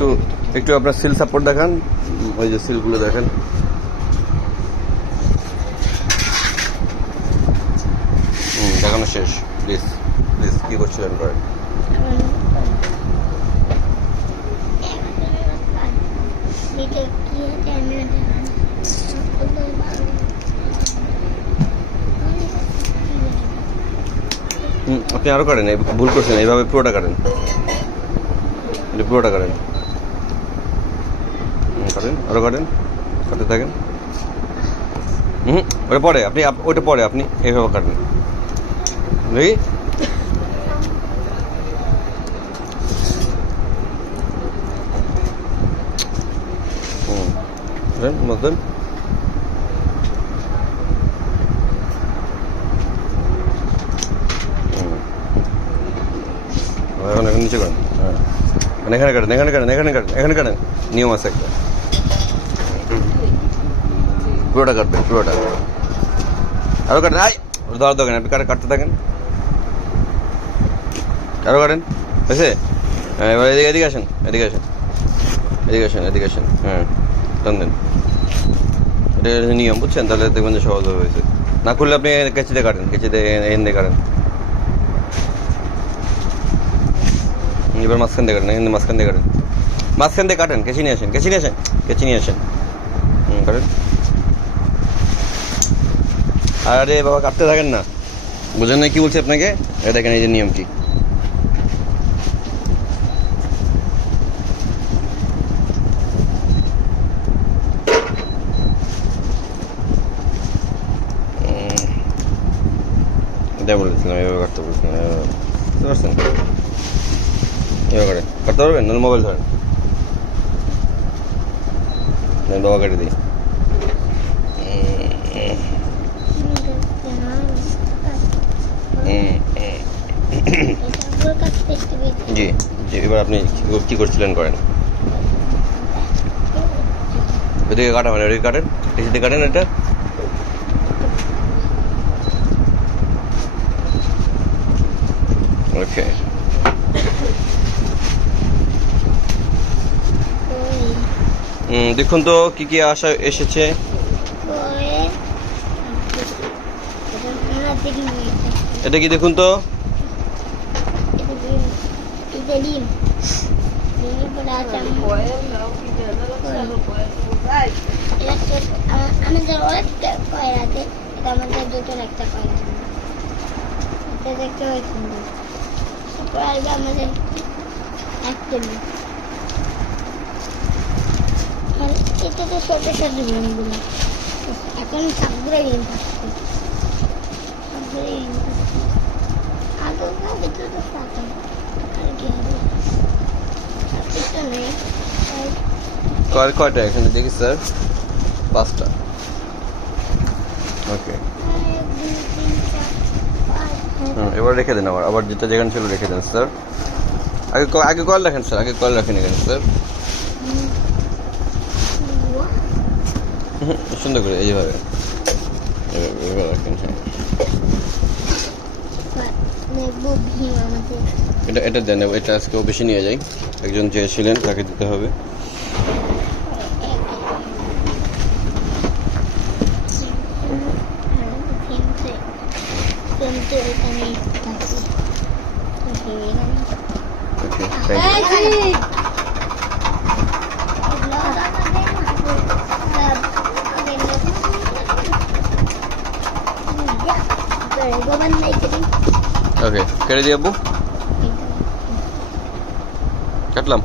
একটু একটু আপনার সিল সাপোর্ট দেখান, ওই যে সিলগুলো দেখেন। দেখানো শেষ। প্লিজ প্লিজ কী করছিলেন করেন। আপনি আরও কাটেন, ভুল করছেন, এইভাবে পুরোটা কাটেন, পুরোটা কাটেন, কাটেন, আরও কাটেন, কাটতে থাকেন। ওটা পরে আপনি ওটা পরে আপনি এইভাবে কাটেন, দেখি। মতন এখন এখন নিচে করেন। হ্যাঁ, এখানে কাটেন, এখানে কাটেন, এখানে কাটেন, এখানে কাটেন, নিয়ম আছে একটা। পুরোটা কাটবেন, পুরোটা। আরও কাটেন, আই ধর দেখেন, আপনি কাটতে থাকেন, আরও কাটেন, বুঝছে? হ্যাঁ, এবার এদিকে এদিকে আসেন, এদিকে আসেন, এদিকে আসেন, এদিকে আসেন। হ্যাঁ, টান দেন। এটা নিয়ম, বুঝছেন? তাহলে দেখবেন যে সহজভাবে হয়েছে। না করলে আপনি কেঁচিতে কাটেন, কেঁচিতে এন দিয়ে কাটেন। এবার মাঝখান দিয়ে কাটেন, এখানে মাঝখান দিয়ে কাটেন, মাঝখান দিয়ে কাটেন, কেঁচি নিয়ে আসেন, কেঁচি নিয়ে আসেন, কেঁচি নিয়ে আসেন। কাটেন। আরে বাবা, কাটতে থাকেন না, বুঝেন না কি বলছি আপনাকে? এটা দেখেন, এই যে নিয়ম কি। এটা বলেছিলাম, এভাবে কাটতে বলেছিলাম, বুঝতে পারছেন? এভাবে কাটেন, কাটতে পারবেন? নাহলে মোবাইল ধরেন, বাবা কেটে দিই। জি জি, এবার আপনি কী করছিলেন করেন। ওইদিকে কাটা মানে ওইদিকে কাটেন, এদিকে কাটেন এটা। ওকে, দেখুন তো কি কি আসা এসেছে। এটা কি দেখুন তো। আমাদের অনেকটা কয়রা আছে, এটা আমাদের দুটোর একটা কয়রা, এটা দেখতে হয় সুন্দর। তারপর আসবে আমাদের একটা মিনিট, এটা তো ছোট ছোট বিমানগুলো। এখন সবগুলোই ঋণ থাকছে, সবগুলোই ঋণ থাকছে। আগেকার ভিতরে তো থাকে, আর কি হবে, সবকিছু নেই। কয়টা এখানে দেখি স্যার? 5টা। ওকে, এবার রেখে দেন, আবার যেটা যেখানে ছিল রেখে দেন স্যার। আগে কল রাখেন স্যার, আগে কল রাখেন এখানে স্যার, সুন্দর করে এইভাবে রাখেন। হ্যাঁ, এটা দেন, এটা আজকেও বেশি নিয়ে যাই, একজন চেয়েছিলেন তাকে দিতে হবে। ওকে, থ্যাংক ইউ। ওকে, কেটে দিয়ে আব্বু, কাটলাম।